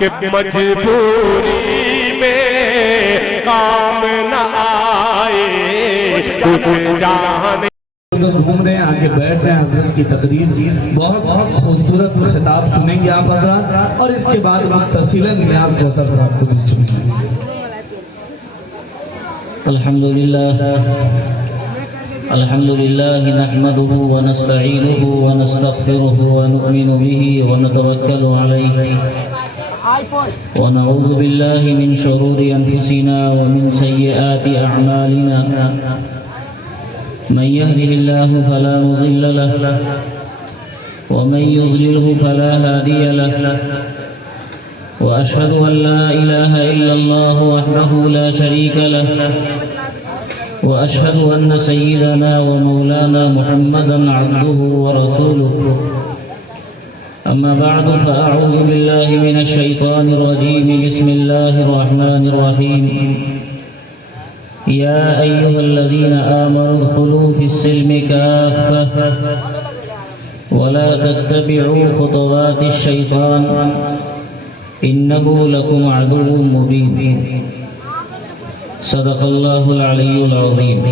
کہ مجبوری میں کام نہ آئے کچھ جانے گھوم رہے ہیں آگے بیٹھ جائیں حضرت کی تقریر بہت خوبصورت خطاب سنیں گے آپ حضرات اور اس کے بعد متصلاً نیاز کوثر صاحب کو بھی سنیں گے الحمدللہ نحمده ونستعینه ونستغفره ونؤمن به ونتوکل علیہ ونعوذ باللہ من شرور انفسنا ومن سیئات اعمالنا من يهده الله فلا مضل له ومن يضلله فلا هادي له وأشهد أن لا إله إلا الله وحده لا شريك له وأشهد أن سيدنا ومولانا محمدا عبده ورسوله أما بعد فأعوذ بالله من الشيطان الرجيم بسم الله الرحمن الرحيم يا أيها الذين آمنوا ادخلوا في السلم كافة ولا تتبعوا خطوات الشيطان إنه لكم عدو مبين صدق الله العلي العظيم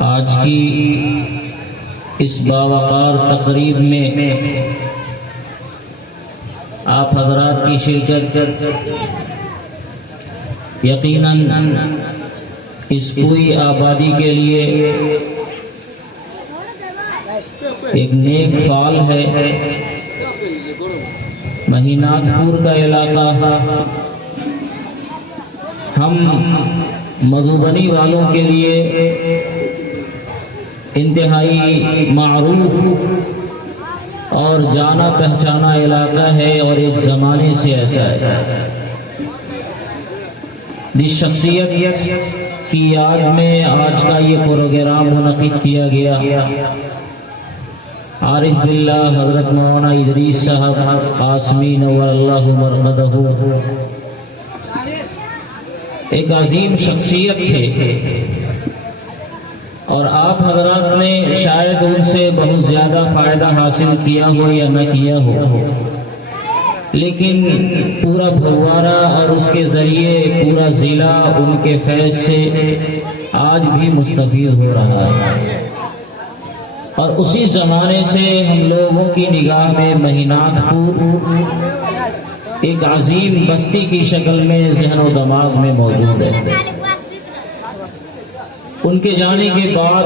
آج کی اس باوقار تقریب میں آپ حضرات کی شرکت یقیناً اس پوری آبادی کے لیے ایک نیک فعل ہے۔ مہینات پور کا علاقہ ہم مدھوبنی والوں کے لیے انتہائی معروف اور جانا پہچانا علاقہ ہے اور ایک زمانے سے ایسا ہے۔ جس شخصیت کی یاد میں آج کا یہ پروگرام منعقد کیا گیا، عارف باللہ حضرت مولانا ادریس صاحب قاسمی نور اللہ مرقدہ، ایک عظیم شخصیت تھے اور آپ حضرات نے شاید ان سے بہت زیادہ فائدہ حاصل کیا ہو یا نہ کیا ہو، لیکن پورا بھگوارہ اور اس کے ذریعے پورا ضلع ان کے فیض سے آج بھی مستفید ہو رہا ہے۔ اور اسی زمانے سے ہم لوگوں کی نگاہ میں مہینات پور ایک عظیم بستی کی شکل میں ذہن و دماغ میں موجود ہے۔ ان کے جانے کے بعد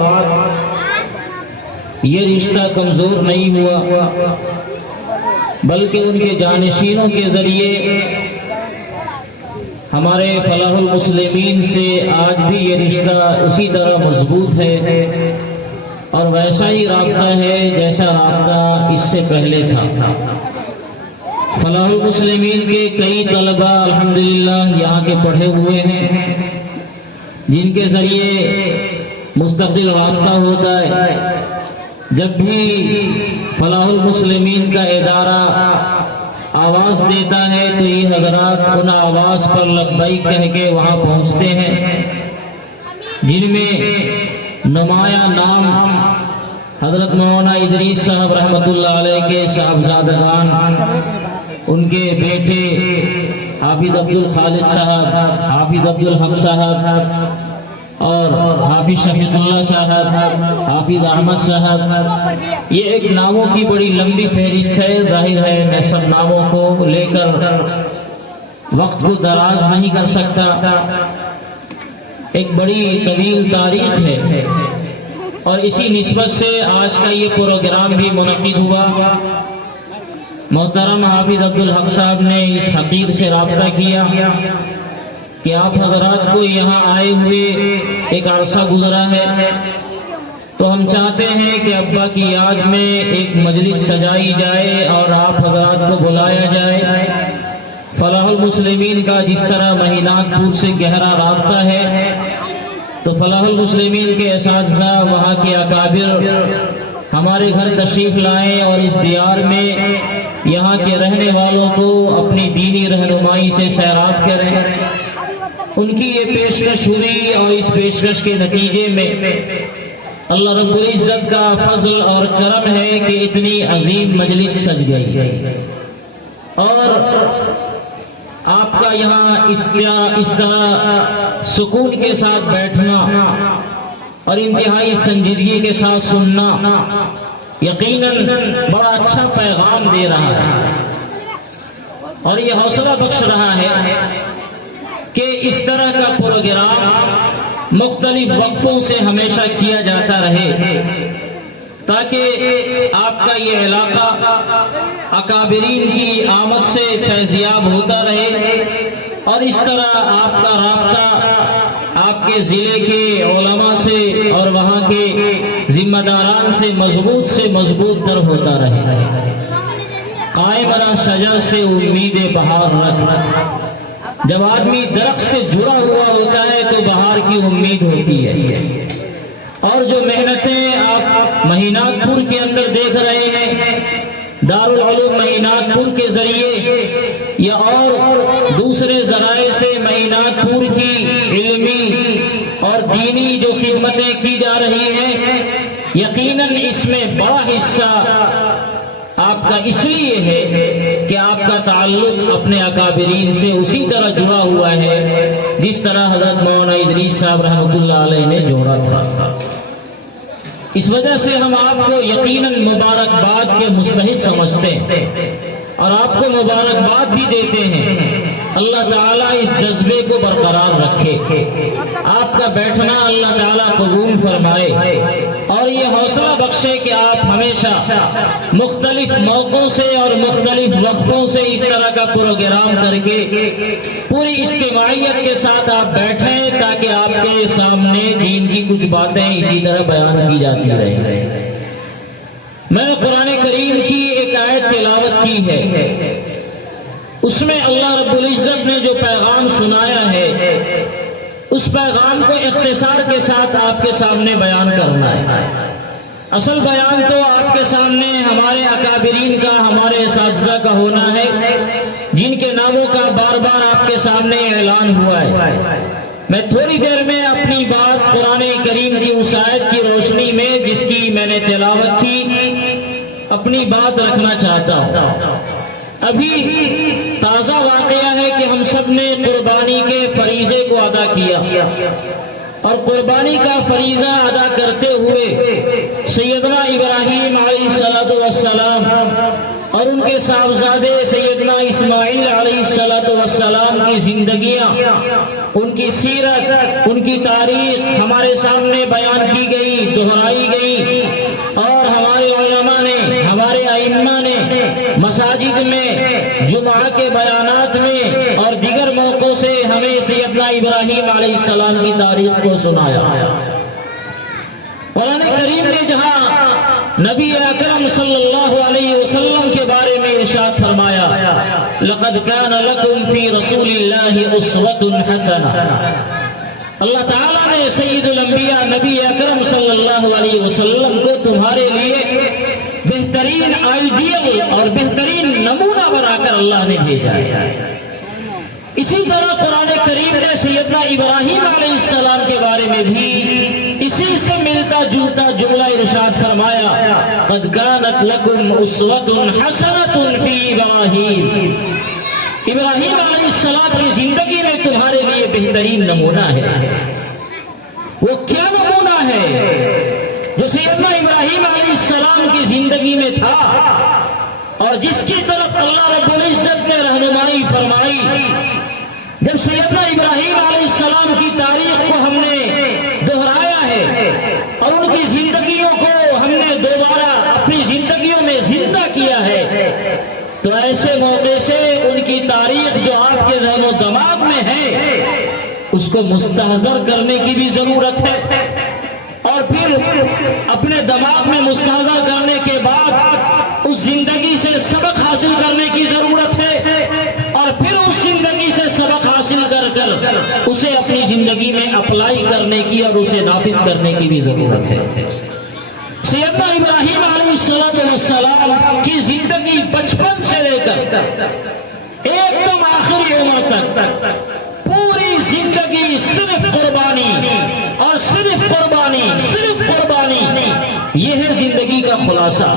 یہ رشتہ کمزور نہیں ہوا، بلکہ ان کے جانشینوں کے ذریعے ہمارے فلاح المسلمین سے آج بھی یہ رشتہ اسی طرح مضبوط ہے اور ویسا ہی رابطہ ہے جیسا رابطہ اس سے پہلے تھا۔ فلاح المسلمین کے کئی طلبہ الحمدللہ یہاں کے پڑھے ہوئے ہیں، جن کے ذریعے مستقل رابطہ ہوتا ہے۔ جب بھی فلاح المسلمین کا ادارہ آواز دیتا ہے تو یہ حضرات ان آواز پر لبیک کہہ کے وہاں پہنچتے ہیں، جن میں نمایاں نام حضرت مولانا ادریس صاحب رحمۃ اللہ علیہ کے صاحبزادگان، ان کے بیٹے حافظ عبدالخالق صاحب، حافظ عبدالحق صاحب اور حافظ شفیق اللہ صاحب، حافظ احمد صاحب۔ یہ ایک ناموں کی بڑی لمبی فہرست ہے، ظاہر ہے میں سب ناموں کو لے کر وقت کو دراز نہیں کر سکتا، ایک بڑی طویل تاریخ ہے اور اسی نسبت سے آج کا یہ پروگرام بھی منعقد ہوا۔ محترم حافظ عبدالحق صاحب نے اس حقیر سے رابطہ کیا کہ آپ حضرات کو یہاں آئے ہوئے ایک عرصہ گزرا ہے، تو ہم چاہتے ہیں کہ ابا کی یاد میں ایک مجلس سجائی جائے اور آپ حضرات کو بلایا جائے۔ فلاح المسلمین کا جس طرح مہینات پور سے گہرا رابطہ ہے، تو فلاح المسلمین کے اساتذہ، وہاں کے اکابر ہمارے گھر تشریف لائیں اور اس دیار میں یہاں کے رہنے والوں کو اپنی دینی رہنمائی سے سیراب کریں۔ ان کی یہ پیشکش ہوئی اور اس پیشکش کے نتیجے میں اللہ رب العزت کا فضل اور کرم ہے کہ اتنی عظیم مجلس سج گئی اور آپ کا یہاں اس طرح سکون کے ساتھ بیٹھنا اور انتہائی سنجیدگی کے ساتھ سننا یقیناً بڑا اچھا پیغام دے رہا ہے اور یہ حوصلہ بخش رہا ہے کہ اس طرح کا پروگرام مختلف وقفوں سے ہمیشہ کیا جاتا رہے تاکہ آپ کا یہ علاقہ اکابرین کی آمد سے فیضیاب ہوتا رہے اور اس طرح آپ کا رابطہ آپ کے ضلع کے علماء سے اور وہاں کے ذمہ داران سے مضبوط در ہوتا رہے۔ قائم رہ شجر سے امید بہار رکھ، جب آدمی درخت سے جڑا ہوا ہوتا ہے تو بہار کی امید ہوتی ہے۔ اور جو محنتیں آپ مہینات پور کے اندر دیکھ رہے ہیں، دارالعلوم مہینات پور کے ذریعے یا اور دوسرے ذرائع سے مہینات پور کی علمی اور دینی جو خدمتیں کی جا رہی ہیں، یقیناً اس میں بڑا حصہ آپ کا اس لیے ہے کہ آپ کا تعلق اپنے اکابرین سے اسی طرح جڑا ہوا ہے جس طرح حضرت مولانا ادریس صاحب رحمۃ اللہ علیہ نے جوڑا تھا۔ اس وجہ سے ہم آپ کو یقیناً مبارکباد کے مستحق سمجھتے ہیں اور آپ کو مبارکباد بھی دیتے ہیں۔ اللہ تعالیٰ اس جذبے کو برقرار رکھے، آپ کا بیٹھنا اللہ تعالیٰ قبول فرمائے اور یہ حوصلہ بخشے کہ آپ ہمیشہ مختلف موقعوں سے اور مختلف وقفوں سے اس طرح کا پروگرام کر کے پوری اجتماعیت کے ساتھ آپ بیٹھیں تاکہ آپ کے سامنے دین کی کچھ باتیں اسی طرح بیان کی جاتی رہیں۔ میں نے قرآن کریم کی ایک آیت تلاوت کی ہے، اس میں اللہ رب العزت نے جو پیغام سنایا ہے اس پیغام کو اختصار کے ساتھ آپ کے سامنے بیان کرنا ہے۔ اصل بیان تو آپ کے سامنے ہمارے اکابرین کا، ہمارے اساتذہ کا ہونا ہے جن کے ناموں کا بار بار آپ کے سامنے اعلان ہوا ہے۔ میں تھوڑی دیر میں اپنی بات قرآن کریم کی اس آیت کی روشنی میں جس کی میں نے تلاوت کی اپنی بات رکھنا چاہتا ہوں۔ ابھی تازہ واقعہ ہے کہ ہم سب نے قربانی کے فریضے کو ادا کیا اور قربانی کا فریضہ ادا کرتے ہوئے سیدنا ابراہیم علیہ السلام اور ان کے صاحبزادے سیدنا اسماعیل علیہ السلام کی زندگیاں، ان کی سیرت، ان کی تاریخ ہمارے سامنے بیان کی گئی، دہرائی گئی اور ہمارے علماء نے، ہمارے ائمہ نے مساجد میں جمعہ کے بیانات میں اور دیگر موقعوں سے ہمیں سیدنا ابراہیم علیہ السلام کی تاریخ کو سنایا۔ قرآن کریم نے جہاں نبی اکرم صلی اللہ علیہ وسلم کے بارے میں ارشاد فرمایا، لقد كان لكم في رسول الله اسوة حسنة، اللہ تعالیٰ نے سید الانبیاء نبی اکرم صلی اللہ علیہ وسلم کو تمہارے لیے بہترین آئیڈیل اور بہترین نمونہ بنا کر اللہ نے بھیجا ہے۔ اسی طرح قرآن کریم نے سیدنا ابراہیم علیہ السلام کے بارے میں بھی اسی سے ملتا جلتا جملہ ارشاد فرمایا، قد كانت لكم اسوة حسنة في ابراہیم، ابراہیم علیہ السلام کی زندگی میں تمہارے لیے بہترین نمونہ ہے۔ وہ کیا نمونہ ہے جو سیدنا ابراہیم علیہ السلام کی زندگی میں تھا اور جس کی طرف اللہ رب العزت نے رہنمائی فرمائی؟ جب سیدنا ابراہیم علیہ السلام کی تاریخ کو ہم نے دہرایا ہے اور ان کی زندگیوں کو ہم نے دوبارہ اپنی زندگیوں میں زندہ کیا ہے، تو ایسے موقع سے ان کی تاریخ جو آپ کے ذہن و دماغ میں ہے اس کو مستحضر کرنے کی بھی ضرورت ہے اور پھر اپنے دماغ میں مستحضر کرنے کے بعد اس زندگی سے سبق حاصل کرنے کی ضرورت ہے اور پھر اس زندگی سے سبق حاصل کر اسے اپنی زندگی میں اپلائی کرنے کی اور اسے نافذ کرنے کی بھی ضرورت ہے۔ سیدنا ابراہیم علیہ السلام کی زندگی بچپن سے لے کر ایک دم آخری عمر تک پوری زندگی صرف قربانی، اور صرف قربانی، صرف قربانی، یہ ہے زندگی کا خلاصہ۔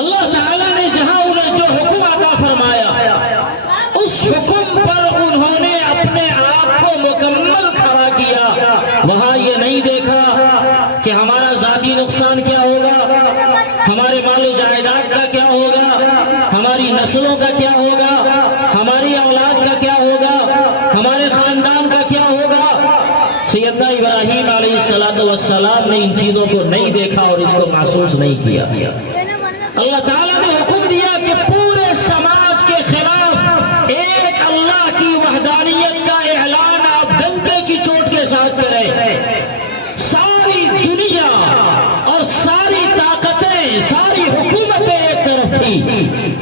اللہ تعالیٰ نے جہاں انہیں جو حکم عطا فرمایا، اس حکم پر انہوں نے اپنے آپ کو مکمل کھڑا کیا۔ وہاں یہ نہیں دیکھا کہ ہمارا ذاتی نقصان کیا ہوگا، ہمارے مال و جائیداد کا کیا ہوگا، ہماری نسلوں کا کیا ہوگا، ہماری اولاد کا کیا ہوگا، ہمارے خاندان کا کیا ہوگا۔ سیدنا ابراہیم علیہ السلام نے ان چیزوں کو نہیں دیکھا اور اس کو محسوس نہیں کیا۔ اللہ تعالیٰ نے حکم دیا کہ پورے سماج کے خلاف ایک اللہ کی وحدانیت کا اعلان آپ ڈنکے کی چوٹ کے ساتھ کریں۔ ساری دنیا اور ساری طاقتیں، ساری حکومتیں ایک طرف تھی،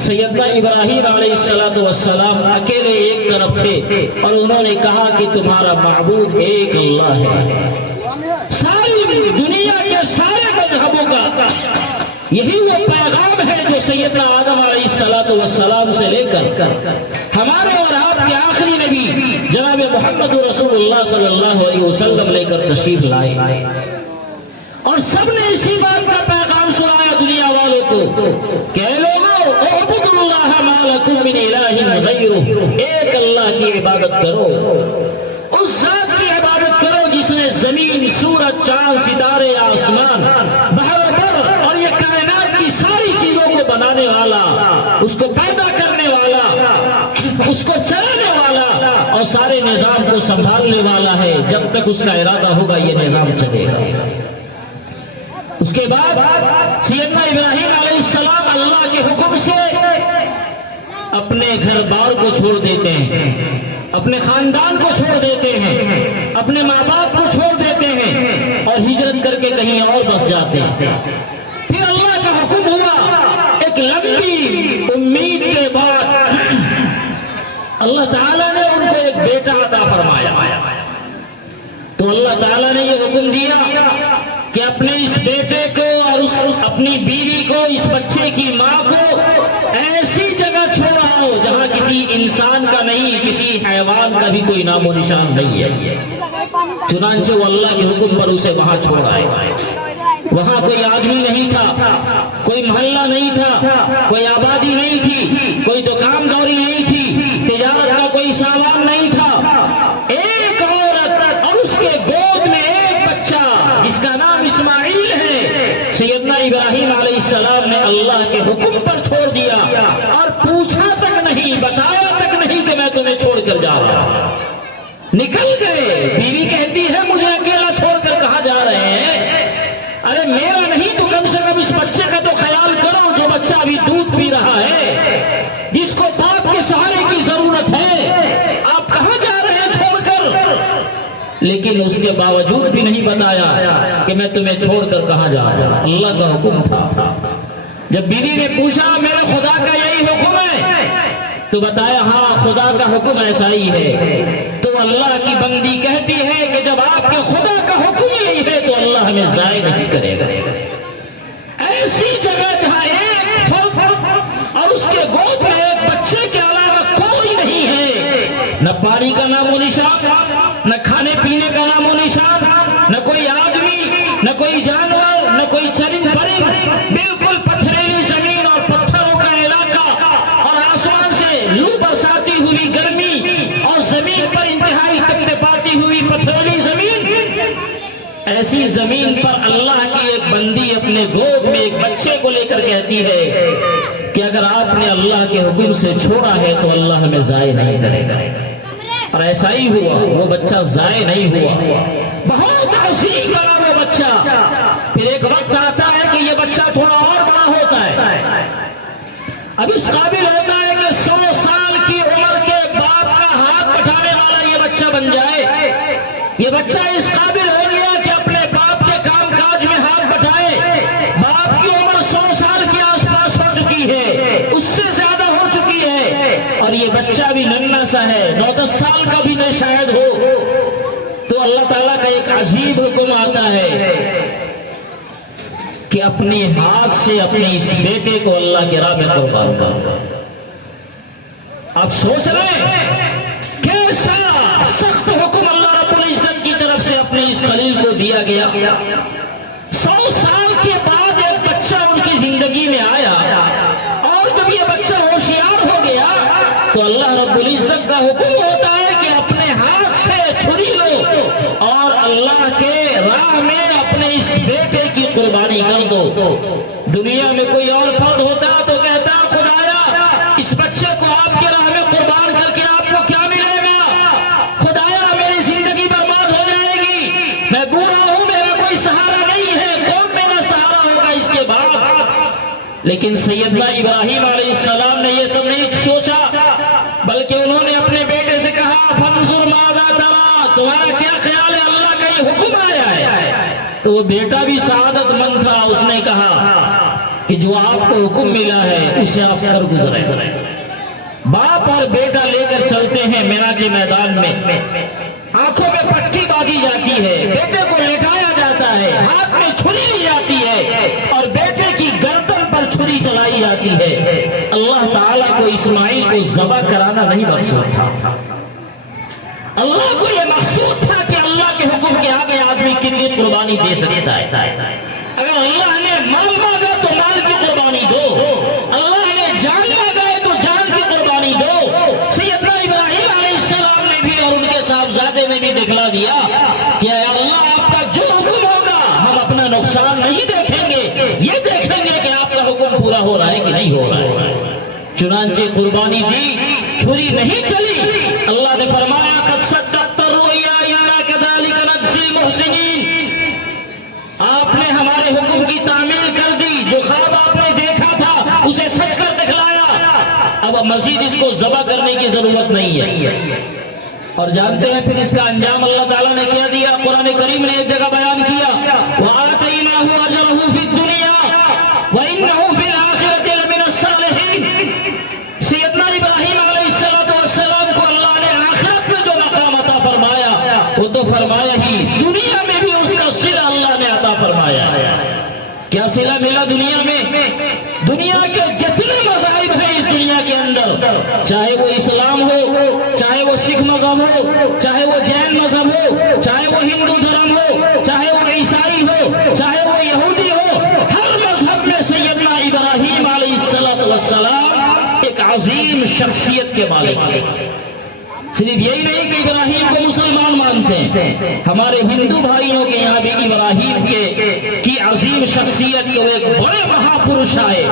سیدنا ابراہیم علیہ السلام اکیلے ایک طرف تھے، اور انہوں نے کہا کہ تمہارا معبود ایک اللہ ہے۔ ساری دنیا کے سارے مذہبوں کا یہی وہ پیغام ہے جو سیدنا آدم علیہ السلام سے لے کر ہمارے اور آپ کے آخری نبی جناب محمد رسول اللہ صلی اللہ علیہ وسلم لے کر تشریف لائے، اور سب نے اسی بات کا پیغام سنایا دنیا والوں کو کہ اے لوگو اعبدوا اللہ ما لکم من الہ غیرہ، ایک اللہ کی عبادت کرو، اس ذات کی عبادت کرو جس نے زمین، سورج، چاند، ستارے، آسمان، بحر و بر اور یہ کائنات کی ساری چیزوں کو بنانے والا، اس کو پیدا کرنے والا، اس کو چلانے والا اور سارے نظام کو سنبھالنے والا ہے۔ جب تک اس کا ارادہ ہوگا یہ نظام چلے گا۔ اس کے بعد سیدنا ابراہیم علیہ السلام اللہ کے حکم سے اپنے گھر بار کو چھوڑ دیتے ہیں، اپنے خاندان کو چھوڑ دیتے ہیں، اپنے ماں باپ کو چھوڑ دیتے ہیں اور ہجرت کر کے کہیں اور بس جاتے ہیں۔ پھر اللہ کا حکم ہوا، ایک لمبی امید کے بعد اللہ تعالیٰ نے ان کو ایک بیٹا عطا فرمایا۔ تو اللہ تعالیٰ نے یہ حکم دیا کہ اپنے اس بیٹے کو اور اپنی بیوی کو، اس بچے کی ماں کو ایسی جگہ چھوڑاؤ جہاں کسی انسان کا نہیں، کسی حیوان کا بھی کوئی نام و نشان نہیں ہے۔ چنانچہ وہ اللہ کے حکم پر اسے وہاں چھوڑ آئے۔ وہاں کوئی آدمی نہیں تھا، کوئی محلہ نہیں تھا، کوئی آبادی نہیں تھی، کوئی دکانداری نہیں تھی، تجارت کا کوئی سامان نہیں تھا۔ ایک عورت اور اس کے گود میں ایک بچہ جس کا نام اسماعیل ہے، سیدنا ابراہیم علیہ السلام نے اللہ کے حکم پر چھوڑ دیا اور پوچھا تک نہیں، بتایا تک نہیں کہ میں تمہیں چھوڑ کر جا رہا ہوں۔ نکل گئے۔ بیوی کہتی ہے مجھے اکیلا چھوڑ کر کہاں جا رہے ہیں؟ ارے میرا نہیں تو کم سے کم اس بچے کا تو خیال کرو جو بچہ ابھی دودھ پی رہا ہے، جس کو باپ کے سہارے کی ضرورت ہے، آپ کہاں جا رہے ہیں چھوڑ کر؟ لیکن اس کے باوجود بھی نہیں بتایا کہ میں تمہیں چھوڑ کر کہاں جا رہا ہوں۔ اللہ کا حکم تھا۔ جب بیوی نے پوچھا میرے خدا کا یہی حکم ہے تو بتایا ہاں خدا کا حکم ایسا ہی ہے۔ تو اللہ کی بندی کہتی ہے کہ جب آپ کے خدا کا حکم یہی ہے تو اللہ ہمیں ضائع نہیں کرے گا۔ ایسی جگہ جہاں ایک فرد اور اس کے گود میں ایک بچے کے علاوہ کوئی نہیں ہے، نہ پانی کا نام و نشان، نہ کھانے پینے کا نام و نشان، نہ کوئی آدمی، نہ کوئی جانور، نہ کوئی چرند پرند، بالکل پتھریلی زمین اور پتھروں کا علاقہ اور آسمان سے لو برساتی ہوئی گرمی اور زمین پر انتہائی تپتی ہوئی پتھریلی زمین، ایسی زمین پر اللہ کی ایک بندی اپنے گود میں ایک بچے کو لے کر کہتی ہے کہ اگر آپ نے اللہ کے حکم سے چھوڑا ہے تو اللہ ہمیں ضائع نہیں کرے گا۔ اور ایسا ہی ہوا، وہ بچہ ضائع نہیں ہوا، بہت عظیم بنا وہ بچہ۔ پھر ایک وقت آتا ہے کہ یہ بچہ تھوڑا اور بڑا ہوتا ہے، اب اس قابل ہوتا ہے کہ 100 سال کی عمر کے باپ کا ہاتھ بٹھانے والا یہ بچہ بن جائے۔ یہ بچہ اس قابل ہو گیا کہ اپنے باپ کے کام کاج میں ہاتھ بٹھائے۔ باپ کی عمر 100 سال کے آس پاس ہو چکی ہے، اس سے زیادہ ہو چکی ہے، اور یہ بچہ بھی ننھا سا ہے، 9-10 سال کا بھی نہیں شاید ہو۔ تو اللہ تعالیٰ کا ایک عجیب حکم آتا ہے کہ اپنے ہاتھ سے اپنے اس بیٹے کو اللہ کی راہ میں قربان کرو۔ آپ سوچ رہے ہیں کیسا سخت حکم اللہ رب العزت کی طرف سے اس خلیل کو دیا گیا. 100 سال کے بعد ایک بچہ ان کی زندگی میں آیا اور جب یہ بچہ ہوشیار ہو گیا تو اللہ رب العزت کا حکم ہوتا ہے کہ اپنے ہاتھ سے چھری لو اور اللہ کے راہ میں اپنے اس بیٹے کی قربانی کر دو. دنیا میں کوئی اور فرد ہوتا تو کہتا خدایا اس بچے کو آپ کے راہ میں قربان کر کے آپ کو کیا ملے گا؟ خدایا میری زندگی برباد ہو جائے گی، میں بوڑھا ہوں، میرا کوئی سہارا نہیں ہے، کون میرا سہارا ہوگا اس کے بعد؟ لیکن سیدنا ابراہیم علیہ السلام نے یہ سب نہیں سوچا، بلکہ انہوں نے اپنے بیٹے سے کہا فانظر ماذا ترى، تمہارا کیا خیال ہے؟ اللہ کا یہ حکم آیا ہے. تو وہ بیٹا بھی سعادت مند تھا، اس نے کہا کہ جو آپ کو حکم ملا ہے اسے آپ کر گزرے. باپ اور بیٹا لے کر چلتے ہیں مینا کے میدان میں، آنکھوں میں پٹی باندھی جاتی ہے، بیٹے کو لٹایا جاتا ہے، ہاتھ میں چھری لی جاتی ہے اور بیٹے کی گردن پر چھری چلائی جاتی ہے. اللہ تعالیٰ کو اسماعیل کو ذبح کرانا نہیں مقصود تھا. اللہ کو یہ مقصود تھا کہ اللہ کے حکم کے آگے آدمی کتنی قربانی دے سکتا ہے. اگر اللہ نے مال مانگا تو مال کی قربانی دو، اللہ نے جان مانگا ہے تو جان کی قربانی دو. سیدنا ابراہیم علیہ السلام نے بھی اور ان کے صاحبزادے نے بھی دکھلا دیا کہ اے اللہ آپ کا جو حکم ہوگا ہم اپنا نقصان نہیں دیکھیں گے، یہ دیکھیں گے کہ آپ کا حکم پورا ہو رہا ہے کہ نہیں ہو رہا ہے. چنانچہ قربانی دی، چھری نہیں چلی. اللہ نے فرمایا قد صدقت الرؤیا انا كذلك نجزي المحسنين، آپ نے ہمارے حکم کی تعمیل کر دی، جو خواب آپ نے دیکھا تھا اسے سچ کر دکھلایا، اب مزید اس کو ذبح کرنے کی ضرورت نہیں ہے. اور جانتے ہیں پھر اس کا انجام اللہ تعالیٰ نے کیا دیا؟ قرآن کریم نے ایک جگہ بیان کیا وَآتَيْنَاهُ أَجْرَهُ فِي الدُّنْيَا وَإِنَّهُ فِي الْآخِرَةِ لَمِنَ الصَّالِحِينَ. سیدنا ابراہیم علیہ السلام کو اللہ نے آخرت میں جو مقام عطا فرمایا وہ تو فرمایا ہی، دنیا میں بھی اس کا صلہ اللہ نے عطا فرمایا. کیا صلہ ملا دنیا میں؟ دنیا کے جتنے مذاہب ہیں اس دنیا کے اندر، چاہے وہ اسلام ہو، چاہے وہ سکھ مذہب ہو، چاہے وہ جین مذہب ہو، چاہے وہ ہندو دھرم ہو، چاہے وہ عیسائی ہو، چاہے وہ یہودی ہو، ہر مذہب میں سیدنا ابراہیم علیہ السلام ایک عظیم شخصیت کے مالک ہیں. صرف یہی نہیں کہ ابراہیم کو مسلمان مانتے ہیں، ہمارے ہندو بھائیوں کے یہاں بھی ابراہیم کی عظیم شخصیت کے وہ ایک بڑے مہاپرش آئے،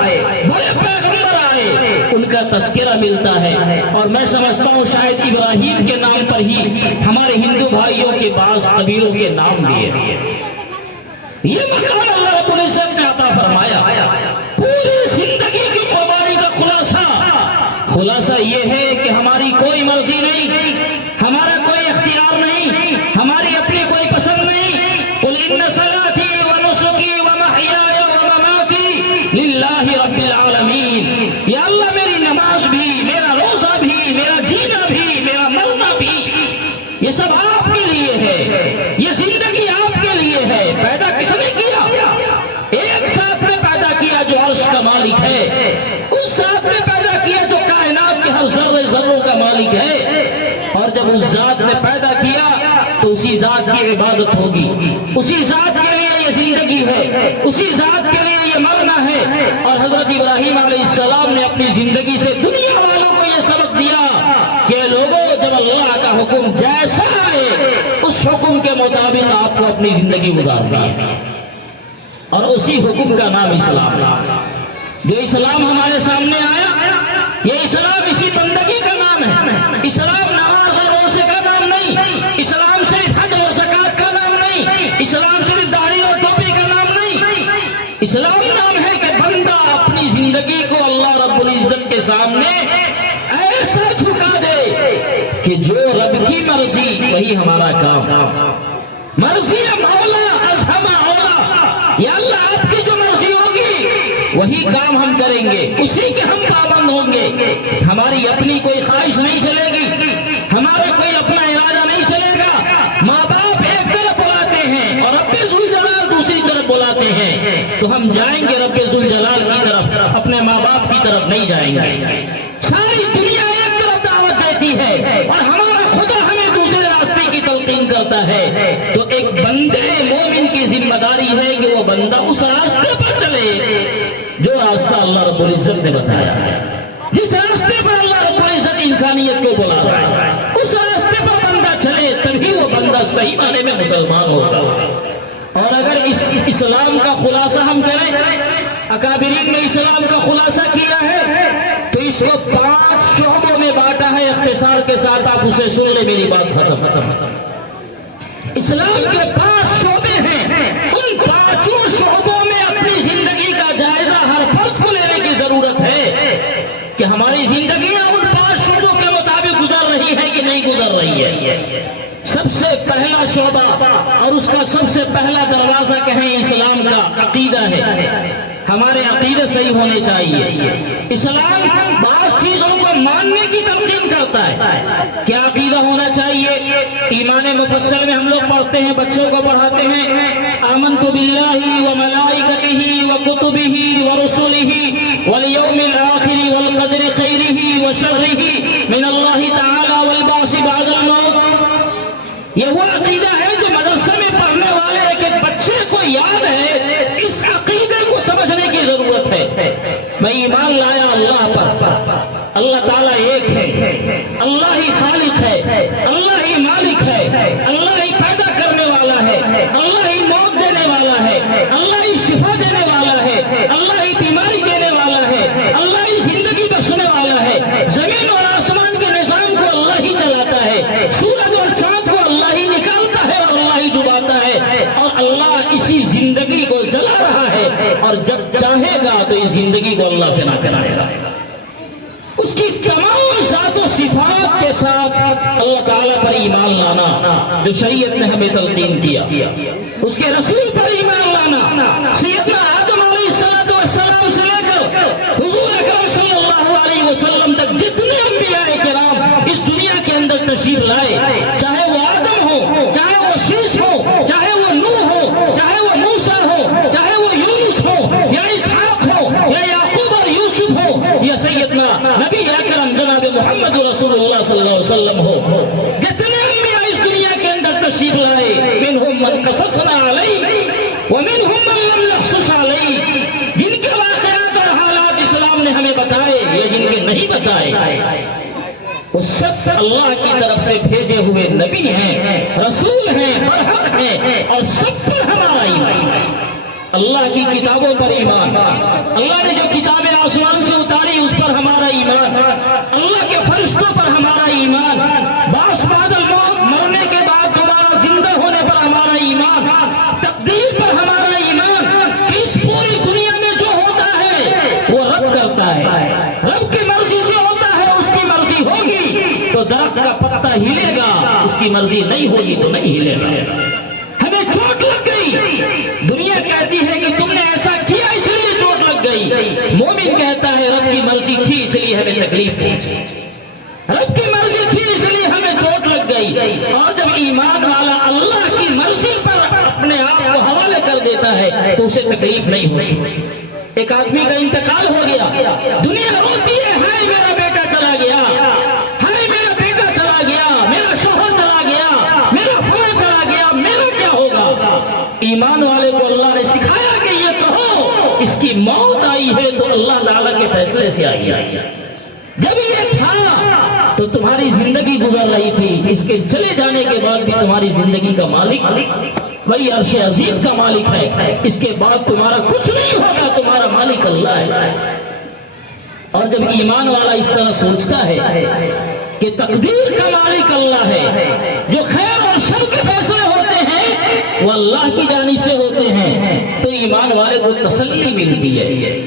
بڑے پیغمبر آئے، ان کا تذکرہ ملتا ہے. اور میں سمجھتا ہوں شاید ابراہیم کے نام پر ہی ہمارے ہندو بھائیوں کے بعض قبیلوں کے نام بھی ہیں. یہ مقام اللہ رب العزت نے عطا فرمایا. پوری زندگی کی قربانی کا خلاصہ یہ ہے کہ ہماری کوئی مرضی نہیں، ہمارا کوئی اختیار نہیں، ہماری اپنی کوئی پسند نہیں. قل ان صلاتي ونسكي ومحياي ومماتي لله رب العالمین. یا اللہ میری نماز بھی، میرا روزہ بھی، میرا جینا بھی، میرا مرنا بھی، یہ سب آپ کے لیے ہے، یہ زندگی آپ کے لیے ہے. پیدا کس نے کیا؟ ایک ساتھ میں پیدا کیا جو عرش کا مالک ہے، اس ساتھ میں پیدا کیا جو کائنات کے ہر ذرے ذروں کا مالک ہے. اور جب اس ذات نے پیدا کیا تو اسی ذات کی عبادت ہوگی، اسی ذات کے لیے یہ زندگی ہے، اسی ذات کے لیے یہ مرنا ہے. اور حضرت ابراہیم علیہ السلام نے اپنی زندگی سے دنیا والوں کو یہ سبق دیا کہ لوگوں جب اللہ کا حکم جیسا ہے اس حکم کے مطابق آپ کو اپنی زندگی گزارنی ہے. اور اسی حکم کا نام اسلام ہے. جو اسلام ہمارے سامنے آیا، یہ اسلام اسی بندگی کا نام ہے. اسلام نماز اور روزے کا نام نہیں، اسلام صرف حج اور زکات کا نام نہیں، اسلام صرف داڑھی اور ٹوپی کا نام نہیں. اسلام نام ہے کہ بندہ اپنی زندگی کو اللہ رب العزت کے سامنے ایسا جھکا دے کہ جو رب کی مرضی وہی ہمارا کام. مرضی مولا ازہم اولا، یا اللہ آپ کی جو مرضی ہوگی وہی کام ہم کریں گے، اسی کے ہم پابند ہوں گے. ہماری اپنی کوئی خواہش نہیں چلے گی، ہمارا کوئی اپنا ارادہ نہیں چلے گا. ماں باپ ایک طرف بلاتے ہیں اور رب ذوالجلال دوسری طرف بلاتے ہیں تو ہم جائیں گے رب ذوالجلال کی طرف، اپنے ماں باپ کی طرف نہیں جائیں گے. ساری دنیا ایک طرف دعوت دیتی ہے اور ہمارا خدا ہمیں دوسرے راستے کی تلقین کرتا ہے. تو ایک بندہ ذمہ داری ہے کہ وہ بندہ اس راستے پر چلے جو راستہ اللہ رب العزت نے بتایا ہے. جس راستے پر اللہ رب العزت انسانیت کو بلا رہا ہے اس راستے پر بندہ چلے تبھی وہ بندہ صحیح معنی میں مسلمان ہوگا. اور اگر اس اسلام کا خلاصہ ہم کریں، اکابرین نے اسلام کا خلاصہ کیا ہے تو اس کو 5 شعبوں میں بانٹا ہے. اختصار کے ساتھ آپ اسے سن لیں، میری بات ختم. اسلام کے 5 شعبے ہیں. ان 5 شعبوں میں اپنی زندگی کا جائزہ ہر فرد کو لینے کی ضرورت ہے کہ ہماری زندگیاں ان 5 شعبوں کے مطابق گزر رہی ہے کہ نہیں گزر رہی ہے. سب سے پہلا شعبہ اور اس کا سب سے پہلا دروازہ کہیں اسلام کا عقیدہ ہے. ہمارے عقیدے صحیح ہونے چاہیے. اسلام بعض چیزوں کو ماننے کی تلقین کرتا ہے. کیا عقیدہ ہونا چاہیے؟ ایمان مفصل میں ہم لوگ پڑھتے ہیں، بچوں کو پڑھاتے ہیں، آمنت باللہ وملائکتہ وکتبہ ورسلہ والیوم الآخر والقدر خیرہ وشرہ من اللہ تعالی والبعث بعد الموت. یہ وہ عقیدہ ہے جو مدرسے میں پڑھنے والے ایک ایک بچے کو یاد ہے. اس عقیدے کو سمجھنے کی ضرورت ہے. میں ایمان لایا اللہ پر، اللہ تعالیٰ ایک ہے، اللہ ہی خالق ہے، اللہ ہی مالک ہے، اللہ ہی پیدا کرنے والا ہے، اللہ ہی موت دینے والا ہے، اللہ ہی شفا دینے والا ہے، اللہ ہی بیماری دینے والا ہے، اللہ ہی زندگی بخشنے والا ہے. زمین اور آسمان کے نظام کو اللہ ہی چلاتا ہے. سورج اور چاند کو اللہ ہی نکالتا ہے اور اللہ ہی ڈباتا ہے. اور اللہ اسی زندگی کو جلا رہا ہے اور جب چاہے گا تو اس زندگی کو اللہ فنا کرائے گا. اس کی تمام ذات و صفات کے ساتھ اللہ تعالیٰ پر ایمان لانا جو شریعت نے ہمیں تلقین کیا. اس کے رسول پر ایمان لانا. سیدنا آدم علیہ السلام سے لے کر حضور اکرم صلی اللہ علیہ وسلم تک جتنے انبیاء کرام اس دنیا کے اندر تشریف لائے، چاہے وہ آدم ہو، چاہے وہ شیش ہو، چاہے وہ نوح ہو، چاہے وہ موسیٰ ہو، چاہے وہ یونس ہو یا اسحاق ہو یا یعقوب اور یوسف ہو یا سیدنا نبی اکرم جناب محمد رسول اللہ صلی اللہ علیہ وسلم ہو، جتنے انبیاء اس دنیا کے اندر تشریف لائے، منہم من قصصنا علیہ ومنہم من لم نقصص علیہ. جن کے واقعات اور حالات اسلام نے ہمیں بتائے یا جن کے نہیں بتائے، وہ سب اللہ کی طرف سے بھیجے ہوئے نبی ہیں، رسول ہیں، برحق ہیں، اور سب پر ہمارا ایمان. اللہ کی کتابوں پر ایمان، اللہ نے جو کتابیں آسمان سے اتاری اس پر ہمارا ایمان، اللہ کے فرشتوں پر ہمارا ایمان، بعث بعد الموت، مرنے کے بعد دوبارہ زندہ ہونے پر ہمارا ایمان، تقدیر پر ہمارا ایمان کہ اس پوری دنیا میں جو ہوتا ہے وہ رب کرتا ہے، رب کی مرضی سے ہوتا ہے. اس کی مرضی ہوگی تو درخت کا پتا ہلے گا، اس کی مرضی نہیں ہوگی تو نہیں ہلے گا. ہمیں چوٹ لگ گئی، دنیا کہتی ہے کہ تم نے ایسا کیا اس لیے چوٹ لگ گئی. مومن کہتا ہے رب کی مرضی تھی اس لیے ہمیں تکلیف پہنچی، رب کی مرضی تھی اس لیے ہمیں چوٹ لگ گئی. اور جب ایمان والا اللہ کی مرضی پر اپنے آپ کو حوالے کر دیتا ہے تو اسے تکلیف نہیں ہوتی. ایک آدمی کا انتقال ہو گیا، دنیا روتی ہے، ہائے میرا بیٹا چلا گیا، ہائے میرا بیٹا چلا گیا، میرا شوہر چلا گیا، میرا فلاں چلا گیا، میرا کیا ہوگا؟ ایمان والے کو اللہ نے سکھایا کہ یہ کہو اس کی موت آئی ہے تو اللہ تعالیٰ کے فیصلے سے آئی ہے. جب یہ تھا تو تمہاری زندگی گزر رہی تھی، اس کے چلے جانے کے بعد بھی تمہاری زندگی کا مالک وہی عرش عظیم کا مالک ہے. اس کے بعد تمہارا کچھ نہیں ہوگا، تمہارا مالک اللہ ہے. اور جب ایمان والا اس طرح سوچتا ہے کہ تقدیر کا مالک اللہ ہے، جو خیر اور شر کے فیصلے ہوتے ہیں وہ اللہ کی جانب سے ہوتے ہیں، تو ایمان والے کو تسلی ملتی ہے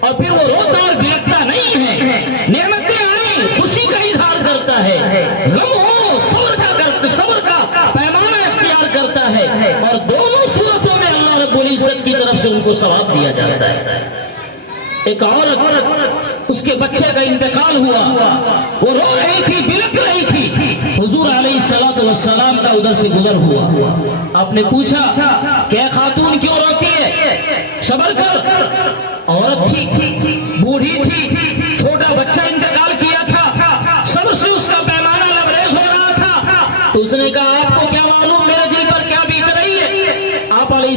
اور پھر وہ روتا اور بلکتا نہیں ہے. نعمتیں آئیں خوشی کا اظہار کرتا ہے، غم ہو صبر کا پیمانہ اختیار کرتا ہے، اور دونوں صورتوں میں اللہ رب العزت کی طرف سے ان کو ثواب دیا جاتا ہے. ایک عورت، اس کے بچے کا انتقال ہوا، وہ رو رہی تھی، بلک رہی تھی. حضور علیہ السلام کا ادھر سے گزر ہوا. آپ نے پوچھا کہ خاتون کیوں روتی ہے؟ صبر کر. عورت تھی، بوڑھی تھی، چھوٹا بچہ انتقال کیا تھا، صبر سے اس کا پیمانہ لبریز ہو رہا تھا. تو اس نے کہا آپ کو کیا معلوم میرے دل پر کیا بیت رہی ہے؟ آپ علیہ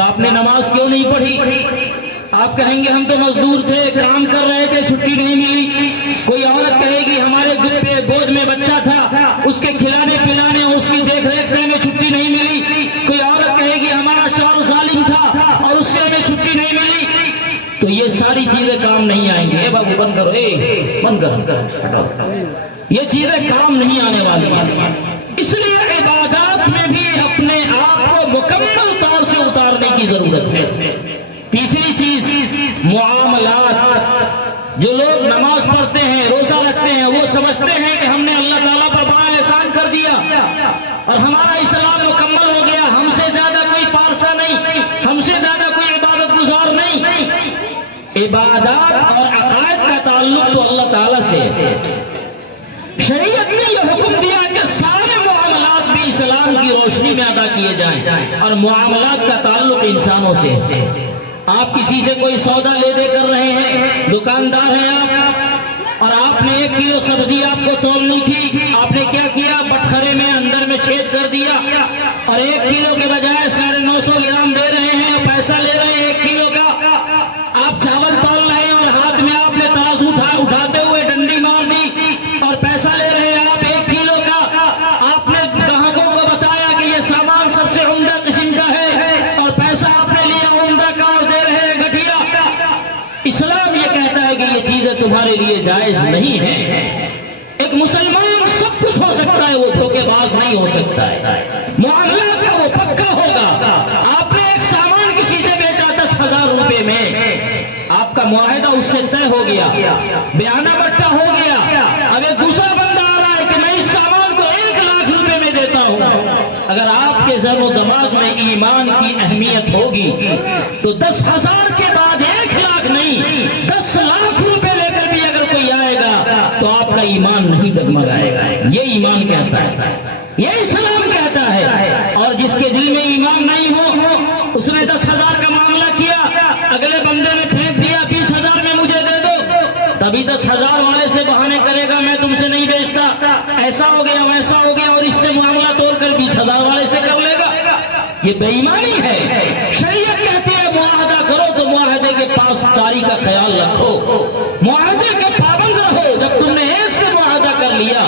تو آپ نے نماز کیوں نہیں پڑھی؟ آپ کہیں گے ہم تو مزدور تھے، کام کر رہے تھے، چھٹی نہیں ملی۔ کوئی عورت کہے گی ہمارے گود میں بچہ تھا، اس کے کھلانے پلانے اور اس کی دیکھ ریکھ سے ہمیں چھٹی نہیں ملی۔ کوئی عورت کہے گی ہمارا شوہر ظالم تھا اور اس سے ہمیں چھٹی نہیں ملی۔ تو یہ ساری چیزیں کام نہیں آئیں گی۔ اے بابو بند کرو، بند کرو، یہ چیزیں کام نہیں آنے والی ہیں۔ اس لیے عبادات میں بھی اپنے آپ کو مکمل طور سے اتارنے کی ضرورت ہے۔ تیسری چیز معاملات۔ جو لوگ نماز پڑھتے ہیں، روزہ رکھتے ہیں، وہ سمجھتے ہیں کہ ہم نے اللہ تعالیٰ پر بڑا احسان کر دیا اور ہمارا اسلام مکمل ہو گیا، ہم سے زیادہ کوئی پارسا نہیں، ہم سے زیادہ کوئی عبادت گزار نہیں۔ عبادات اور عقائد کا تعلق تو اللہ تعالیٰ سے ہے۔ شریعت نے یہ حکم دیا کہ سارے معاملات بھی اسلام کی روشنی میں ادا کیے جائیں، اور معاملات کا تعلق انسانوں سے ہے۔ آپ کسی سے کوئی سودا لے دے کر رہے ہیں، دکاندار ہیں آپ، اور آپ نے 1 کلو سبزی آپ کو تولنی تھی، آپ نے کیا کیا؟ بٹخرے میں اندر میں چھید کر دیا اور 1 کلو کے بجائے 950 گرام دے رہے ہیں اور پیسہ لے رہے ہیں 1 کلو کا۔ آپ چاول تول رہے ہیں اور ہاتھ میں آپ نے ترازو اٹھاتے ہوئے ڈنڈی مار دی اور پیسہ لے رہے ہیں آپ 1 کلو کا۔ آپ نے گاہکوں کو بتایا کہ یہ سامان سب سے عمدہ قسم کا ہے اور پیسہ آپ نے لیا عمدہ کا اور دے رہے ہیں گھٹیا۔ اسلام یہ کہتا ہے کہ یہ چیزیں تمہارے لیے جائز نہیں ہیں۔ ایک مسلمان سب کچھ ہو سکتا ہے، وہ دھوکے باز نہیں ہو سکتا ہے۔ معاملات کا وہ پکا ہوگا۔ آپ نے ایک سامان کسی سے بیچا 10,000 روپے میں، آپ کا معاہدہ اس سے طے ہو گیا، بیانہ بٹا ہو گیا۔ اب ایک دوسرا بندہ آ رہا ہے کہ میں اس سامان کو 1 لاکھ روپے میں دیتا ہوں۔ اگر آپ کے ذہن و دماغ میں ایمان کی اہمیت ہوگی تو 10,000 کے بعد 1 لاکھ نہیں، 10 لاکھ روپے لے کر بھی اگر کوئی آئے گا تو آپ کا ایمان نہیں ڈگمگائے گا۔ یہ ایمان کہتا ہے، یہ اسلام کہتا ہے۔ اور جس کے دل میں ایمان نہیں ہو، اس نے 10,000 کا معاملہ کیا، اگلے بندے نے پھینک دیا 20,000 میں مجھے دے دو، تبھی 10,000 والے سے بہانے کرے گا میں تم سے نہیں بیچتا، ایسا ہو گیا ویسا ہو گیا، اور اس سے معاملہ توڑ کر 20,000 والے سے کر لے گا۔ یہ بے ایمانی ہے۔ شریعت کہتی ہے معاہدہ کرو تو معاہدے کے پاس داری کا خیال رکھو، معاہدے کے پابند رہو۔ جب تم نے ایک سے معاہدہ کر لیا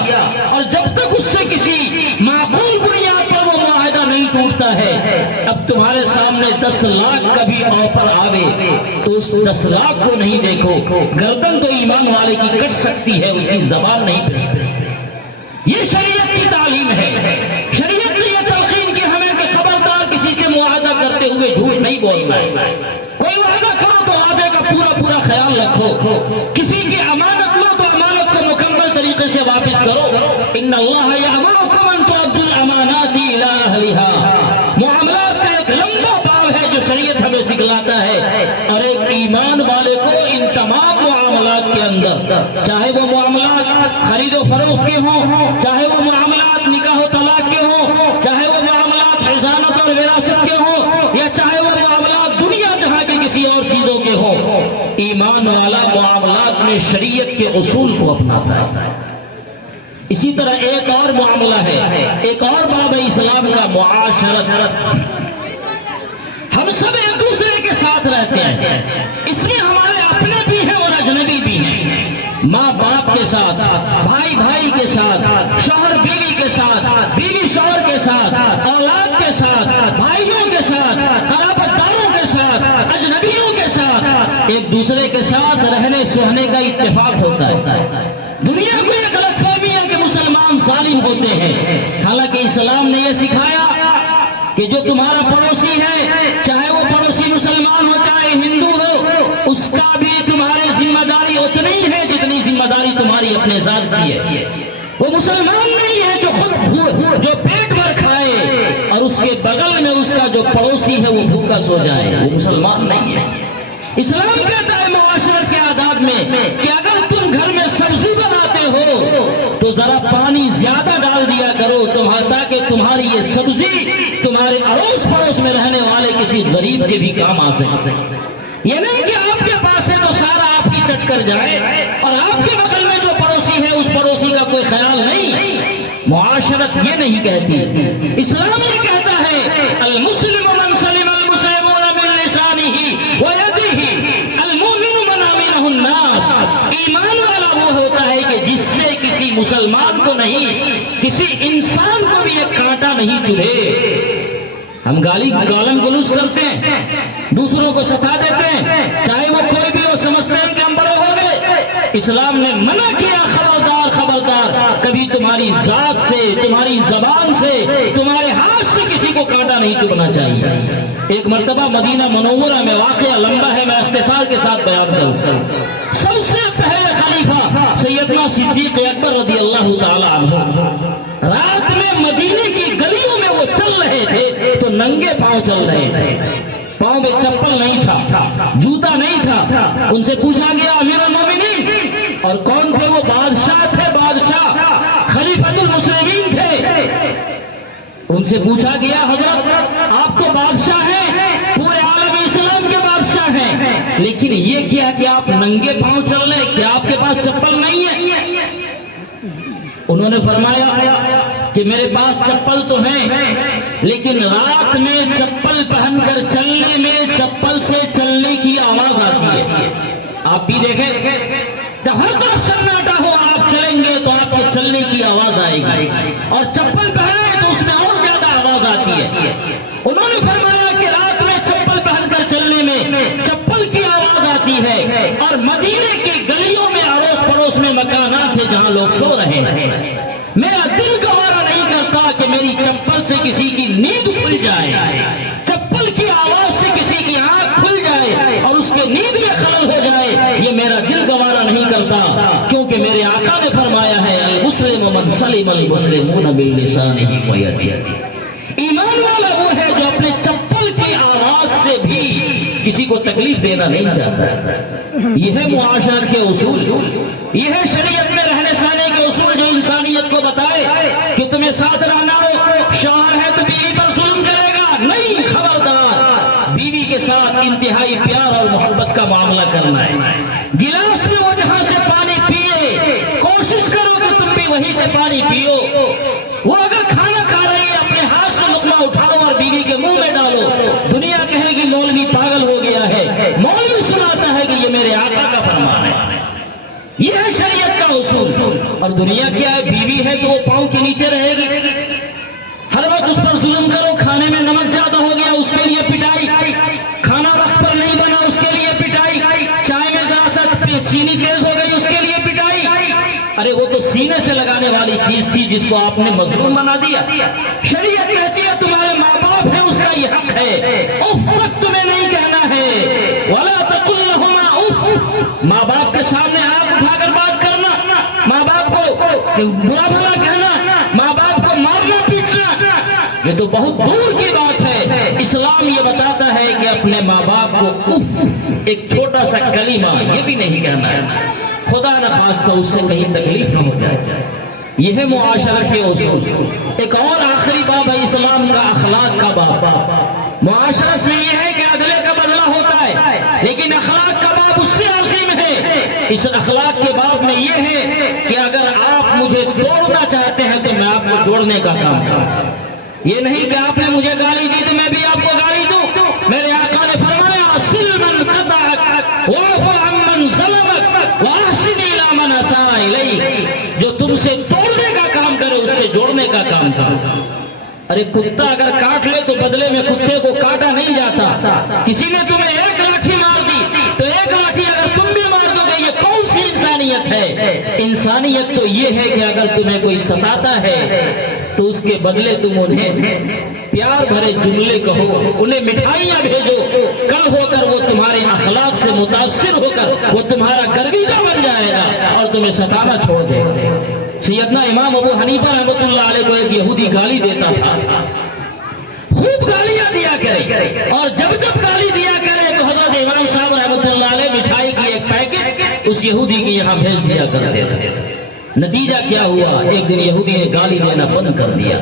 اور جب تک اس سے کسی معقول بنیاد پر وہ معاہدہ نہیں ٹوٹتا ہے، اب تمہارے سامنے 10 لاکھ کا بھی آفر آوے تو اس 10 لاکھ کو نہیں دیکھو، گردن تو ایمان والے کی کٹ سکتی ہے، اس کی زبان نہیں پھر سکتی۔ یہ شریعت کی تعلیم ہے۔ شریعت نے یہ تلقین کی ہمیں کہ خبردار کسی سے معاہدہ کرتے ہوئے جھوٹ نہیں بولنا ہے۔ کوئی وعدہ کرو تو وعدے کا پورا خیال رکھو، کسی کی امانت لو تو امانت کو مکمل طریقے سے واپس کرو۔ ان اللہ یامرکم ان تؤدوا الامانات الی اہلھا۔ معاملات کا ایک لمبا باب ہے جو شریعت ہمیں سکھلاتا ہے، اور ایک ایمان والے کو ان تمام معاملات کے اندر، چاہے وہ معاملات خرید و فروخت کے ہوں، چاہے وہ معاملات نکاح و طلاق کے ہوں، چاہے وہ معاملات حضانت اور وراثت کے ہوں، یا چاہے وہ معاملات دنیا جہاں کی کسی اور چیزوں کے ہوں، ایمان والا معاملات میں شریعت کے اصول کو اپناتا ہے۔ اسی طرح ایک اور معاملہ ہے، ایک اور باب ہے اسلام کا، معاشرت۔ ہم سب ایک دوسرے کے ساتھ رہتے ہیں، اس میں ہمارے اپنے بھی ہیں اور اجنبی بھی ہیں۔ ماں باپ کے ساتھ، بھائی بھائی کے ساتھ، شوہر بیوی کے ساتھ، بیوی شوہر کے ساتھ، اولاد کے ساتھ، بھائیوں کے ساتھ، قرابت داروں کے ساتھ، اجنبیوں کے ساتھ، ایک دوسرے کے ساتھ رہنے سہنے کا اتفاق ہوتا ہے۔ دنیا کو یہ غلط فہمی ہے کہ مسلمان ظالم ہوتے ہیں، حالانکہ اسلام نے یہ سکھایا کہ جو تمہارا پڑوسی ہے، چاہے وہ پڑوسی مسلمان ہو چاہے ہندو ہو، اس کا بھی تمہاری ذمہ داری اتنی ہے جتنی ذمہ داری تمہاری اپنے ذات کی ہے۔ وہ مسلمان نہیں ہے جو پیٹ بھر کھائے اور اس کے بغل میں اس کا جو پڑوسی ہے وہ بھوکا سو جائے، وہ مسلمان نہیں ہے۔ اسلام کہتا ہے معاشرت کے آداب میں کہ اگر تم گھر میں سبزی بناتے ہو تو ذرا پانی زیادہ ڈال دیا کرو، تاکہ تمہاری یہ سبزی تمہارے اڑوس پڑوس میں رہنے والے کسی غریب کے بھی کام آ سکے۔ یہ نہیں کہ آپ کے پاس ہے تو سارا آپ کی چٹ کر جائے اور آپ کے بغل میں جو پڑوسی ہے اس پڑوسی کا کوئی خیال نہیں۔ معاشرت یہ نہیں کہتی، اسلام یہ کہتا ہے المسلم من سلم المسلمون کسی مسلمان کو نہیں، کسی انسان کو بھی ایک کانٹا نہیں چبھے۔ ہم گالن گلوچ کرتے ہیں، دوسروں کو ستا دیتے ہیں، چاہے وہ کوئی بھی ہو، سمجھتے ہیں کہ ہم بڑے ہو گئے۔ اسلام نے منع کیا، خبردار خبردار، کبھی تمہاری ذات سے، تمہاری زبان سے، تمہارے ہاتھ سے کسی کو کانٹا نہیں چبھنا چاہیے۔ ایک مرتبہ مدینہ منورہ میں واقعہ لمبا ہے، میں اختصار کے ساتھ بیان کروں۔ سب سے پہلے خلیفہ سیدنا صدیق اکبر رضی اللہ تعالی عنہ رات میں مدینے کی گلیوں میں وہ چل رہے تھے تو ننگے پاؤں چل رہے تھے، پاؤں میں چپل نہیں تھا، جوتا نہیں تھا۔ ان سے پوچھا گیا امیر المومنین، اور کون تھے وہ؟ بادشاہ تھے، بادشاہ خلیفۃ المسلمین تھے۔ ان سے پوچھا گیا حضرت آپ تو بادشاہ ہیں، پورے عالم اسلام کے بادشاہ ہیں، لیکن یہ کیا کہ آپ ننگے پاؤں چل رہے ہیں، کیا آپ کے پاس چپل نہیں ہے؟ انہوں نے فرمایا کہ میرے پاس چپل تو ہیں، لیکن رات میں چپل پہن کر چلنے میں چپل سے چلنے کی آواز آتی ہے۔ آپ بھی دیکھیں، جب ہر طرف سناٹا ہو آپ چلیں گے تو آپ کے چلنے کی آواز آئے گی، اور چپل پہنے تو اس میں اور زیادہ آواز آتی ہے۔ انہوں نے فرمایا کہ رات میں چپل پہن کر چلنے میں چپل کی آواز آتی ہے، اور مدینے کی گلیوں میں اڑوس پڑوس میں مکانات ہیں جہاں لوگ سو رہے ہیں۔ میرا دل گوارا نہیں کرتا کہ میری چپل سے کسی کی نیند کھل جائے، چپل کی آواز سے کسی کی آنکھ کھل جائے اور اس کے نیند میں خلل ہو جائے، یہ میرا دل گوارا نہیں کرتا، کیونکہ میرے آقا نے فرمایا ہے المسلم من سلم المسلمون من لسانہ ویدہ۔ ایمان والا وہ ہے جو اپنے چپل کی آواز سے بھی کسی کو تکلیف دینا نہیں چاہتا۔ یہ ہے معاشرت کے اصول، یہ ہے شریعت میں رہنے سہنے کے اصول جو انسانیت کو بتائے کہ تمہیں ساتھ رہنا ہو، شوہر ہے تو بیوی پر ظلم کرے گا نہیں، خبردار، بیوی کے ساتھ انتہائی پیار اور محبت کا معاملہ کرنا ہے۔ گلاس میں وہ جہاں سے پانی پیے کوشش کرو کہ تم بھی وہیں سے پانی پیو۔ وہ اگر کھانا کھا رہی ہے اپنے ہاتھ سے لقمہ اٹھاؤ اور بیوی کے منہ میں ڈالو، دنیا کہے گی مولوی پاگل ہو گیا ہے، مولوی سناتا ہے کہ یہ میرے آقا کا فرمان ہے۔ یہ ہے شریعت کا اصول۔ اور دنیا کیا ہے؟ بیوی ہے تو وہ پاؤں کے نیچے رہے گی، ہر وقت اس پر ظلم کرو، کھانے میں نمک زیادہ ہو گیا اس کے لیے پٹائی، کھانا وقت پر نہیں بنا اس کے لیے پٹائی، چائے میں ذرا سا چینی تیز ہو گئی اس کے لیے پٹائی۔ ارے وہ تو سینے سے لگانے والی چیز تھی جس کو آپ نے مظلوم بنا دیا۔ شریعت کہتی ہے تمہارے ماں باپ ہیں، اس کا یہ حق ہے، اف تک تمہیں نہیں کہنا ہے، ولا تقل لهما اف، ماں باپ کے سامنے آپ اٹھا کر بات کرنا، ماں باپ کو برا بھلا کہنا، ماں باپ کو مارنا پیٹنا، یہ تو بہت دور کی بات ہے۔ اسلام یہ بتاتا ہے کہ اپنے ماں باپ کو اف، ایک چھوٹا سا کلمہ یہ بھی نہیں کہنا ہے، خدا نخواستہ اس سے کہیں تکلیف نہ ہو جائے۔ یہ ہے معاشرت کے اصول۔ ایک اور آخری باب ہے اسلام کا، اخلاق کا باب۔ معاشرت میں یہ ہے کہ اگلے کا بدلہ ہوتا ہے، لیکن اخلاق کا باب اس سے عظیم ہے۔ اس اخلاق کے باب میں یہ ہے کہ اگر آپ مجھے توڑنا چاہتے ہیں تو میں آپ کو جوڑنے کا کام کروں۔ یہ نہیں کہ آپ نے مجھے گالی دی تو میں بھی آپ کو گالی دوں۔ میرے آقا نے فرمایا سل من قطعک واعف عمن ظلمک واحسن الی من اساء الیک، جو تم سے توڑنے کا کام کرے اس سے جوڑنے کا کام کرو۔ ارے کتا اگر کاٹ لے تو بدلے میں کتے کو کاٹا نہیں جاتا۔ کسی نے تمہیں ایک لاٹھی مار دی تو ایک لاٹھی اگر تم بھی مار دو گے، یہ کون سی انسانیت ہے؟ انسانیت تو یہ ہے کہ اگر تمہیں کوئی ستاتا ہے تو اس کے بدلے تم انہیں پیار بھرے جملے کہو، انہیں مٹھائیاں بھیجو، کل ہو کر وہ تمہارے اخلاق سے متاثر ہو کر وہ تمہارا گرویدہ بن جائے گا اور تمہیں ستانا چھوڑ دے گا۔ سیدنا امام ابو حنیفہ رحمۃ اللہ علیہ کو ایک یہودی گالی دیتا تھا، خوب گالیاں دیا کرے، اور جب جب گالی دیا کرے تو حضرت امام صاحب رحمۃ اللہ علیہ مٹھائی کی ایک پیکٹ اس یہودی کے یہاں بھیج دیا کرتے تھے۔ نتیجہ کیا ہوا؟ ایک دن یہودی نے گالی دینا بند کر دیا۔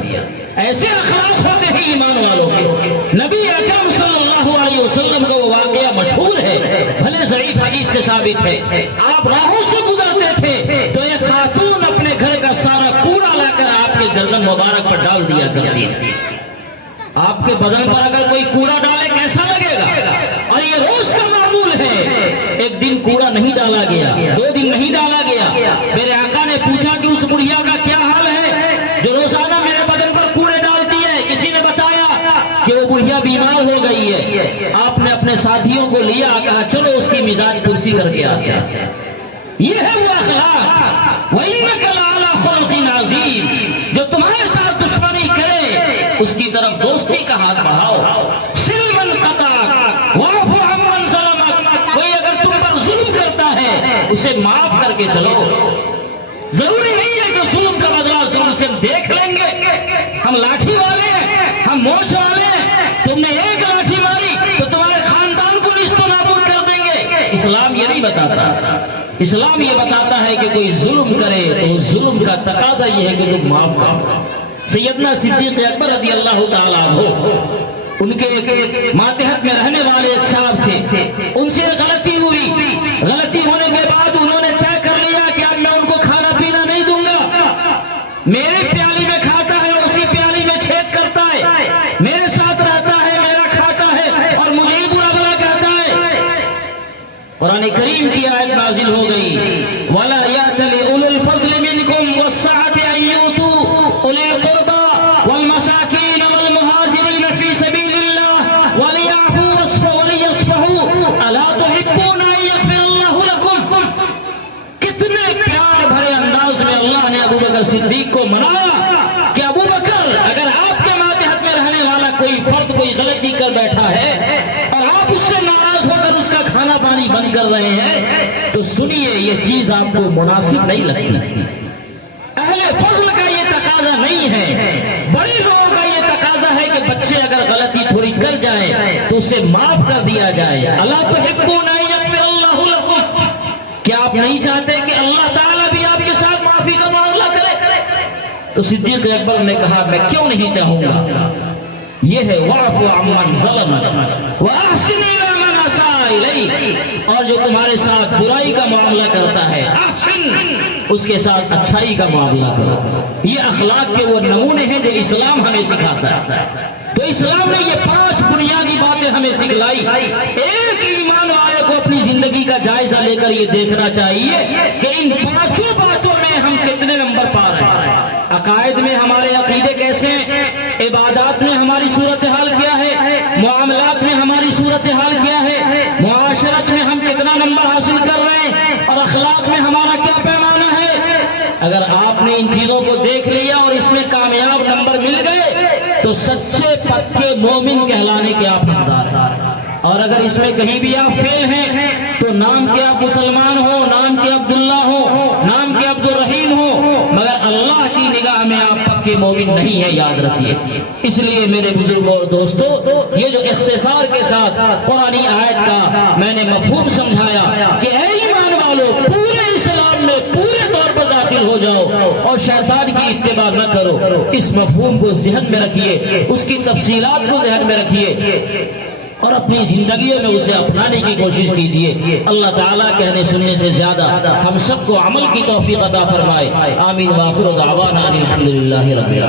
ایسے اخلاق ہوتے ہیں ایمان والوں کے۔ نبی اکرم صلی اللہ علیہ وسلم کا وہ واقعہ مشہور ہے، بھلے ضعیف حدیث سے ثابت ہے۔ آپ راہوں سے گزرتے تھے تو ایک خاتون اپنے گھر کا سارا کوڑا لا کر آپ کے گردن مبارک پر ڈال دیا کرتی تھی۔ آپ کے بدن پر اگر کوئی کوڑا ڈالے کیسا لگے گا؟ اور یہ روز کا معمول ہے۔ ایک دن کوڑا نہیں ڈالا گیا، 2 دن نہیں ڈالا گیا، میرے آقا نے پوچھا کہ اس اس بڑھیا کا کیا حال ہے جو روزانہ میرے بدن پر کوڑے ڈالتی ہے. کسی نے بتایا کہ وہ بڑھیا بیمار ہو گئی ہے. آپ نے اپنے ساتھیوں کو لیا, کہا چلو اس کی مزاج پرسی کر کے آتے ہیں. یہ ہے وہ اخلاق. وَإِنَّكَ لَعَلَىٰ خُلُقٍ عَظِيمٍ. جو تمہارے ساتھ دشمنی کرے اس کی طرف دوستی کا ہاتھ بڑھاؤ. سِلْمًا قَطَعَكَ وَاعْفُ عَمَّنْ ظَلَمَكَ. کوئی اگر تم پر ظلم کرتا ہے اسے معاف کر کے چلو. ضروری نہیں ہے کہ ظلم کا بدلہ ظلم سے دیکھ لیں گے. ہم لاٹھی والے ہیں, ہم موچ والے ہیں. تم نے ایک لاٹھی ماری تو تمہارے خاندان کو نیست و نابود کر دیں گے. اسلام یہ نہیں بتاتا. اسلام یہ بتاتا ہے کہ کوئی ظلم کرے تو ظلم کا تقاضا یہ ہے کہ تم معاف کرو. سیدنا صدیق اکبر رضی اللہ تعالیٰ عنہ, ان کے ایک ماتحت میں رہنے والے ایک صاحب تھے. ان سے غلطی ہوئی. غلطی ہونے کے بعد انہوں نے طے کر لیا کہ اب میں ان کو کھانا پینا نہیں دوں گا. میرے پیالی میں کھاتا ہے, اسی پیالی میں چھید کرتا ہے, میرے ساتھ رہتا ہے, میرا کھاتا ہے اور مجھے ہی برا بھلا کہتا ہے. قرآن کریم کی آیت نازل ہو گئی, وَلَا يَأْتَلِ أُولُو الْفَضْلِ مِنْكُمْ وَالسَّعَةِ أَن يُؤْتُوا أُولِي الْقُرْبَىٰ وَالْمَسَاكِينَ وَالْمُهَاجِرِينَ فِي سَبِيلِ اللَّهِ وَلِيَعْفُوا وَلِيَصْفَحُوا أَلَا تُحِبُّونَ أَن يَغْفِرَ اللَّهُ لَكُمْ. کتنے پیار بھرے انداز میں اللہ نے ابو بکر صدیق کو منایا کہ ابو بکر, اگر آپ کے ماتحت میں رہنے والا کوئی فرد کوئی غلطی کر بیٹھا ہے اور آپ اس سے ناراض ہو کر اس کا کھانا پانی بند کر رہے ہیں تو سنیے, یہ چیز آپ کو مناسب نہیں لگتی. اہل فضل کا یہ تقاضا نہیں ہے. بڑے لوگوں کا یہ تقاضا ہے کہ بچے اگر غلطی تھوڑی کر جائے تو اسے معاف کر دیا جائے. الا تحبون ان یغفر اللہ لکم. کیا آپ نہیں چاہتے کہ اللہ تعالیٰ بھی آپ کے ساتھ معافی کا معاملہ کرے؟ تو صدیق اکبر نے کہا میں کیوں نہیں چاہوں گا. یہ ہے واعف عمن ظلم واحسن الی من اساء الیک. اور جو تمہارے ساتھ برائی کا معاملہ کرتا ہے احسن, اس کے ساتھ اچھائی کا معاملہ کرو. یہ اخلاق کے وہ نمونے ہیں جو اسلام ہمیں سکھاتا ہے. تو اسلام نے یہ 5 بنیادی باتیں ہمیں سکھلائی. ایک ایمان والے کو اپنی زندگی کا جائزہ لے کر یہ دیکھنا چاہیے کہ ان 5 باتوں میں ہم کتنے نمبر پا رہے ہیں. عقائد میں ہمارے عقیدے کیسے ہیں, عبادات میں ہماری صورتحال کیا ہے, معاملات میں ہماری صورتحال کیا ہے, معاشرت میں ہم کتنا نمبر حاصل کر رہے ہیں, اور اخلاق میں ہمارا کیا پیمانہ ہے. اگر آپ نے ان چیزوں کو دیکھ لیا اور اس میں کامیاب نمبر مل گئے تو سچے پکے مومن کہلانے کے آپ حقدار ہیں. اور اگر اس میں کہیں بھی آپ فیل ہیں تو نام کے آپ مسلمان ہو, نام کے عبداللہ ہو, نام کے عبد الرحیم ہو, مگر اللہ کی نگاہ میں آپ پکے مومن نہیں ہیں, یاد رکھیے. اس لیے میرے بزرگوں اور دوستو, یہ جو اختصار کے ساتھ قرآنی آیت کا میں نے مفہوم سمجھایا کہ اے ایمان والو پورے اسلام میں پورے طور پر داخل ہو جاؤ اور شیطان کی اتباع نہ کرو, اس مفہوم کو ذہن میں رکھیے, اس کی تفصیلات کو ذہن میں رکھیے اور اپنی زندگیوں میں اسے اپنانے کی کوشش کیجیے. اللہ تعالیٰ کہنے سننے سے زیادہ ہم سب کو عمل کی توفیق عطا فرمائے. آمین. وآخر دعوانا الحمدللہ رب العالمین.